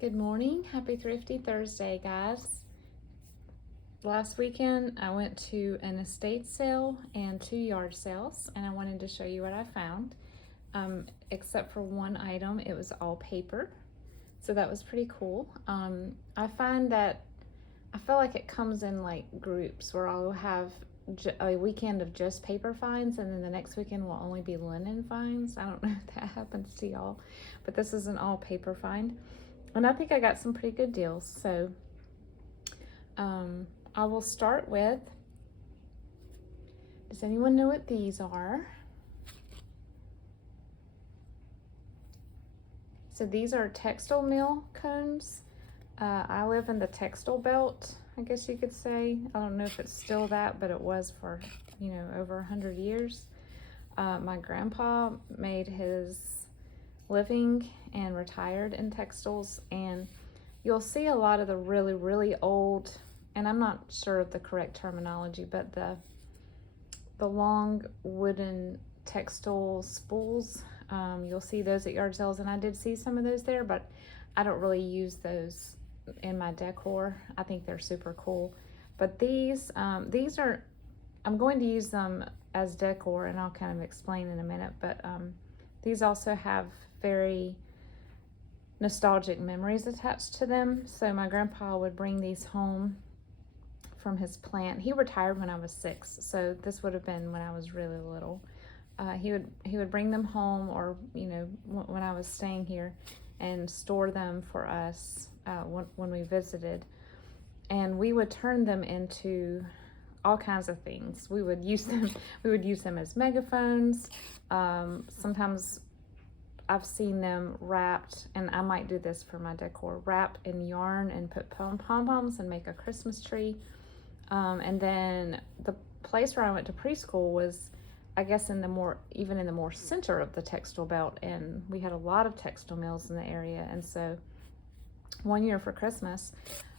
Good morning. Happy Thrifty Thursday, guys. Last weekend, I went to an estate sale and 2 yard sales, and I wanted to show you what I found. Except for one item, it was all paper, so that was pretty cool. I find that I feel like it comes in like groups where I'll have a weekend of just paper finds, and then the next weekend will only be linen finds. I don't know if that happens to y'all, but this is an all paper find. And I think I got some pretty good deals. So I will start with, does anyone know what these are? So these are textile mill cones. I live in the textile belt, I guess you could say. I don't know if it's still that, but it was for, over 100 years. My grandpa made his living and retired in textiles, and you'll see a lot of the really, really old, and I'm not sure of the correct terminology, but the long wooden textile spools, you'll see those at yard sales, and I did see some of those there, but I don't really use those in my decor. I think they're super cool, but these are, I'm going to use them as decor, and I'll kind of explain in a minute, but these also have very nostalgic memories attached to them. So my grandpa would bring these home from his plant. He retired when I was 6, so this would have been when I was really little. He would bring them home, or when I was staying here, and store them for us when we visited, and we would turn them into all kinds of things. We would use them as megaphones. Sometimes I've seen them wrapped, and I might do this for my decor, wrap in yarn and put pom-poms and make a Christmas tree. And then the place where I went to preschool was, I guess, even in the more center of the textile belt, and we had a lot of textile mills in the area. And so one year for Christmas,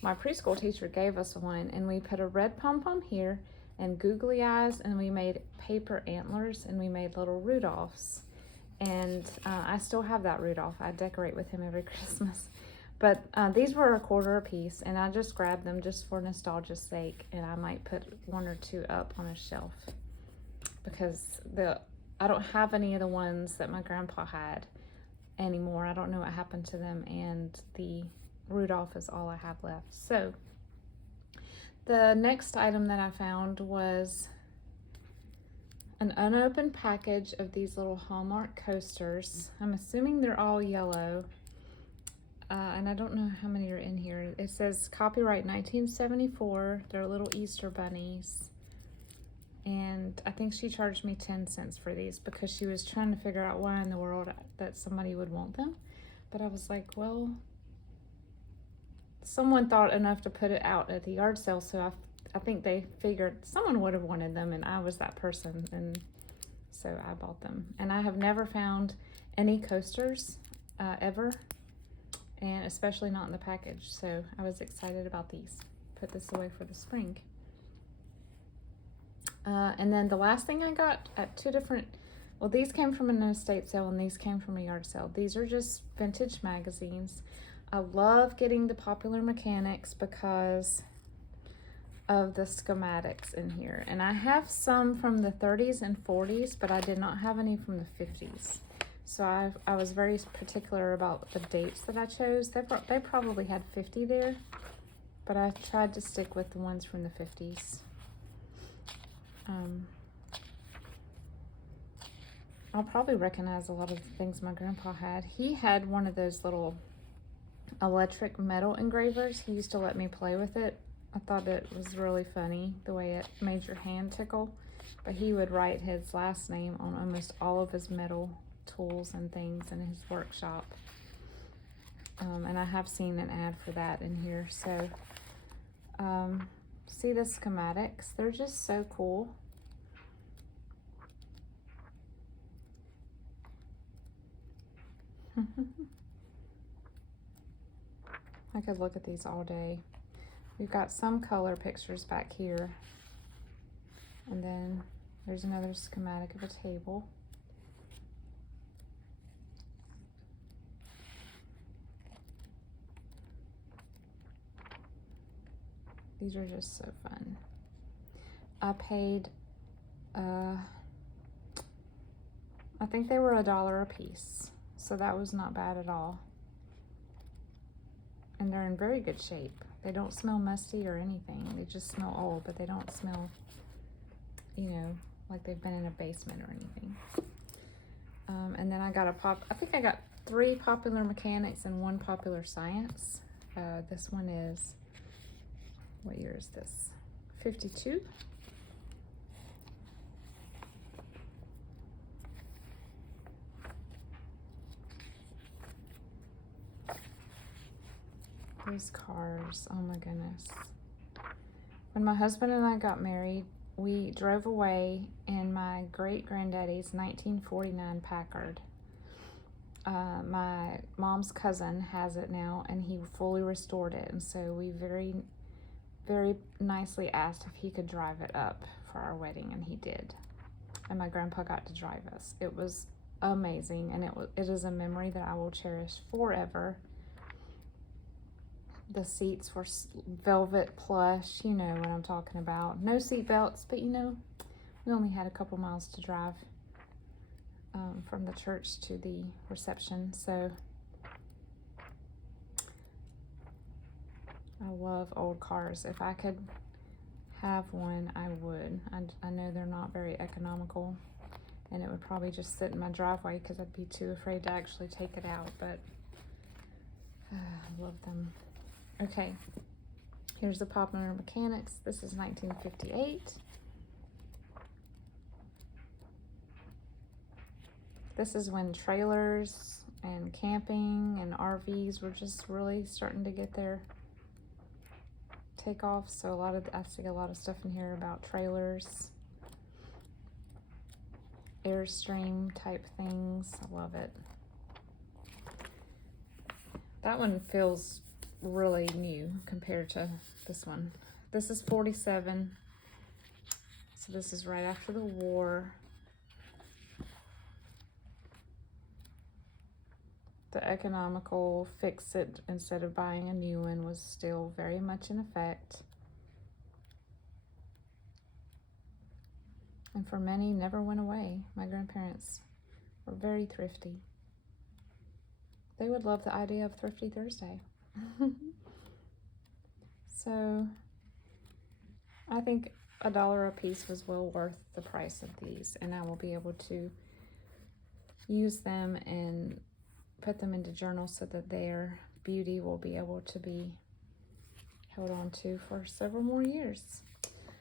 my preschool teacher gave us one, and we put a red pom-pom here and googly eyes, and we made paper antlers, and we made little Rudolphs. And I still have that Rudolph. I decorate with him every Christmas. But these were $1 a piece, and I just grabbed them just for nostalgia's sake, and I might put 1 or 2 up on a shelf, because I don't have any of the ones that my grandpa had anymore. I don't know what happened to them, and the Rudolph is all I have left. So the next item that I found was an unopened package of these little Hallmark coasters. I'm assuming they're all yellow, and I don't know how many are in here. It says copyright 1974. They're little Easter bunnies, and I think she charged me 10 cents for these because she was trying to figure out why in the world that somebody would want them. But I was like, well, someone thought enough to put it out at the yard sale, so I think they figured someone would have wanted them, and I was that person, and so I bought them. And I have never found any coasters ever, and especially not in the package, so I was excited about these. Put this away for the spring. And then the last thing I got at these came from an estate sale, and these came from a yard sale. These are just vintage magazines. I love getting the Popular Mechanics because of the schematics in here, and I have some from the 30s and 40s, but I did not have any from the 50s. So I was very particular about the dates that I chose. They probably had 50 there, but I tried to stick with the ones from the 50s. I'll probably recognize a lot of the things my grandpa had. He had one of those little electric metal engravers. He used to let me play with it. I thought it was really funny the way it made your hand tickle, but he would write his last name on almost all of his metal tools and things in his workshop. And I have seen an ad for that in here. So see the schematics, they're just so cool. I could look at these all day. We've got some color pictures back here, and then there's another schematic of a table. These are just so fun. I paid, I think they were $1 a piece. So that was not bad at all. And they're in very good shape. They don't smell musty or anything. They just smell old, but they don't smell, you know, like they've been in a basement or anything. And then I got I think I got 3 Popular Mechanics and 1 Popular Science. This one is, what year is this? 52. These cars, oh my goodness. When my husband and I got married, we drove away in my great-granddaddy's 1949 Packard. My mom's cousin has it now, and he fully restored it. And so we very, very nicely asked if he could drive it up for our wedding, and he did. And my grandpa got to drive us. It was amazing, and it is a memory that I will cherish forever. The seats were velvet plush, you know what I'm talking about. No seat belts, but you know, we only had a couple miles to drive from the church to the reception. So I love old cars. If I could have one, I would. I know they're not very economical, and it would probably just sit in my driveway because I'd be too afraid to actually take it out, but I love them. Okay, here's the Popular Mechanics. This is 1958. This is when trailers and camping and RVs were just really starting to get their takeoff. So I see a lot of stuff in here about trailers, Airstream type things. I love it. That one feels really new compared to this one. This is 47. So this is right after the war. The economical fix it instead of buying a new one was still very much in effect. And for many, never went away. My grandparents were very thrifty. They would love the idea of Thrifty Thursday. So I think $1 a piece was well worth the price of these, and I will be able to use them and put them into journals so that their beauty will be able to be held on to for several more years.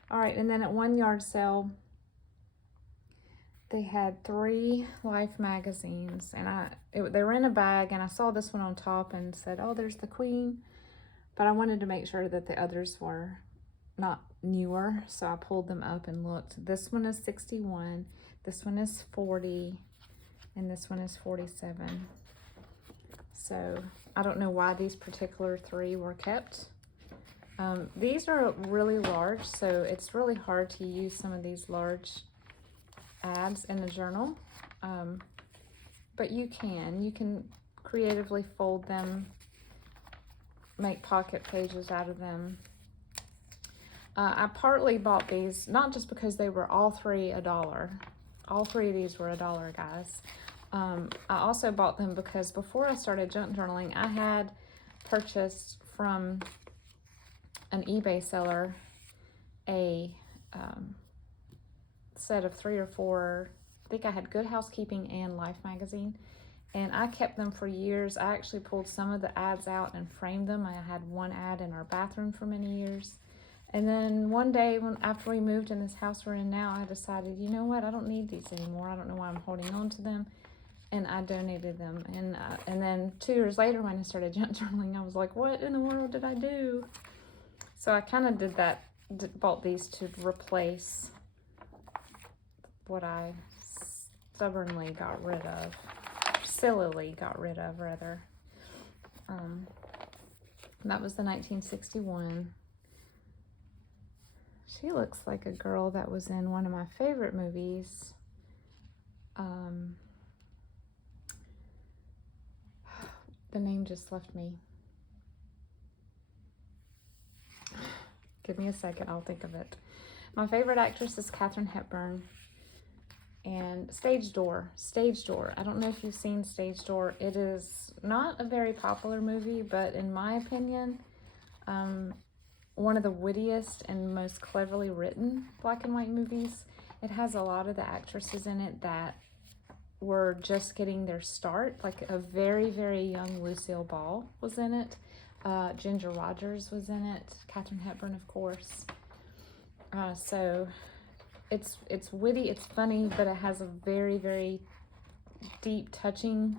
All right, and then at one yard sale, they had 3 Life magazines, and they were in a bag, and I saw this one on top and said, oh, there's the Queen, but I wanted to make sure that the others were not newer, so I pulled them up and looked. This one is 61, this one is 40, and this one is 47. So I don't know why these particular 3 were kept. These are really large, so it's really hard to use some of these large ads in a journal, but you can creatively fold them, make pocket pages out of them. I partly bought these not just because they were all 3 $1. All 3 of these were $1, guys. I also bought them because before I started junk journaling, I had purchased from an eBay seller a set of 3 or 4, I think I had Good Housekeeping and Life magazine, and I kept them for years. I actually pulled some of the ads out and framed them. I had one ad in our bathroom for many years, and then one day after we moved in this house we're in now, I decided, you know what, I don't need these anymore. I don't know why I'm holding on to them, and I donated them. And then 2 years later when I started junk journaling, I was like, what in the world did I do? So I kind of did that, bought these to replace what I stubbornly got rid of, sillily got rid of, rather. That was the 1961. She looks like a girl that was in one of my favorite movies. The name just left me. Give me a second, I'll think of it. My favorite actress is Katharine Hepburn. And Stage Door. I don't know if you've seen Stage Door. It is not a very popular movie, but in my opinion, one of the wittiest and most cleverly written black and white movies. It has a lot of the actresses in it that were just getting their start. Like a very, very young Lucille Ball was in it. Ginger Rogers was in it. Katharine Hepburn, of course. So it's witty, it's funny, but it has a very, very deep, touching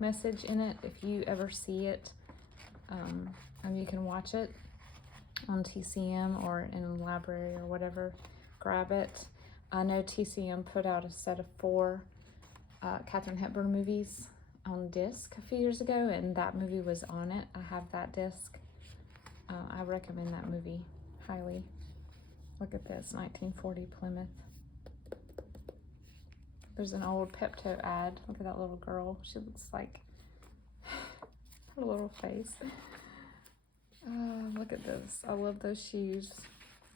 message in it. If you ever see it, and you can watch it on TCM or in a library or whatever, grab it. I know TCM put out a set of 4 Katharine Hepburn movies on disc a few years ago, and that movie was on it. I have that disc. I recommend that movie highly. Look at this, 1940 Plymouth. There's an old Pepto ad. Look at that little girl. She looks like her little face. Look at this. I love those shoes.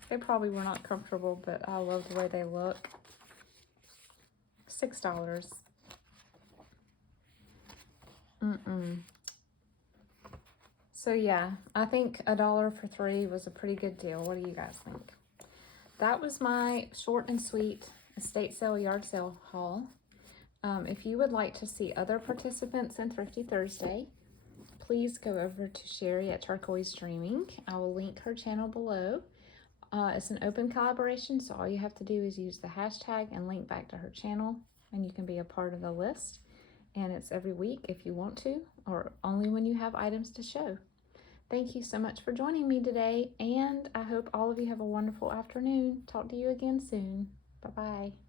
They probably were not comfortable, but I love the way they look. $6. So yeah, I think $1 for 3 was a pretty good deal. What do you guys think? That was my short and sweet estate sale, yard sale haul. If you would like to see other participants in Thrifty Thursday, please go over to Sheree at Turquoise Dreaming. I will link her channel below. It's an open collaboration, so all you have to do is use the hashtag and link back to her channel, and you can be a part of the list. And it's every week if you want to, or only when you have items to show. Thank you so much for joining me today, and I hope all of you have a wonderful afternoon. Talk to you again soon. Bye-bye.